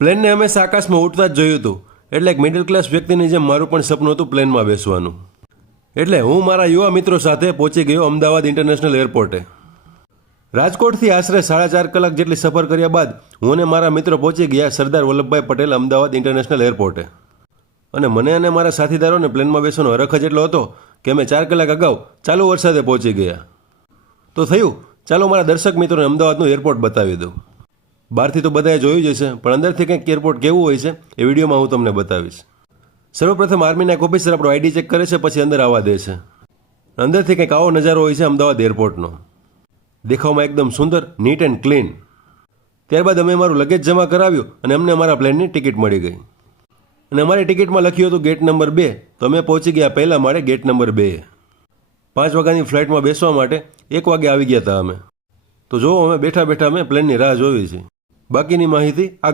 પ્લેનને હંમેશા આકાશમાં ઉડતા જ જોયું હતું, એટલે એક મિડલ ક્લાસ વ્યક્તિની જેમ મારું પણ સપનું હતું પ્લેનમાં બેસવાનું. એટલે હું મારા યુવા મિત્રો સાથે પહોંચી ગયો અમદાવાદ ઇન્ટરનેશનલ એરપોર્ટે. રાજકોટથી આશરે 4.5 કલાક જેટલી સફર કર્યા બાદ હું અને મારા મિત્રો પહોંચી ગયા સરદાર વલ્લભભાઈ પટેલ અમદાવાદ ઇન્ટરનેશનલ એરપોર્ટે. અને મને અને મારા સાથીદારોને પ્લેનમાં બેસવાનો હરખ જ એટલો હતો કે અમે 4 કલાક અગાઉ ચાલુ વરસાદે પહોંચી ગયા. તો થયું, ચાલો મારા દર્શક મિત્રોને અમદાવાદનું એરપોર્ટ બતાવી દઉં. બહારથી તો બધાએ જોયું જ હશે, પણ અંદરથી કંઈક એરપોર્ટ કેવું હોય છે એ વિડીયોમાં હું તમને બતાવીશ. સર્વપ્રથમ આર્મીના એક ઓફિસર આપણો આઈડી ચેક કરે છે, પછી અંદર આવવા દે છે. અંદરથી કંઈક આવો નજારો હોય છે અમદાવાદ એરપોર્ટનો. દેખાવમાં એકદમ સુંદર, નીટ એન્ડ ક્લીન. ત્યારબાદ અમે મારું લગેજ જમા કરાવ્યું અને અમને અમારા પ્લેનની ટિકિટ મળી ગઈ. અને અમારી ટિકિટમાં લખ્યું હતું ગેટ નંબર 2, તો અમે પહોંચી ગયા પહેલા માળે ગેટ નંબર 2. 5 વાગ્યાની ફ્લાઇટમાં બેસવા માટે 1 વાગે આવી ગયા હતા અમે. તો જો અમે બેઠા બેઠા અમે પ્લેનની રાહ જોઈ છે. બાકીની માહિતી આગળ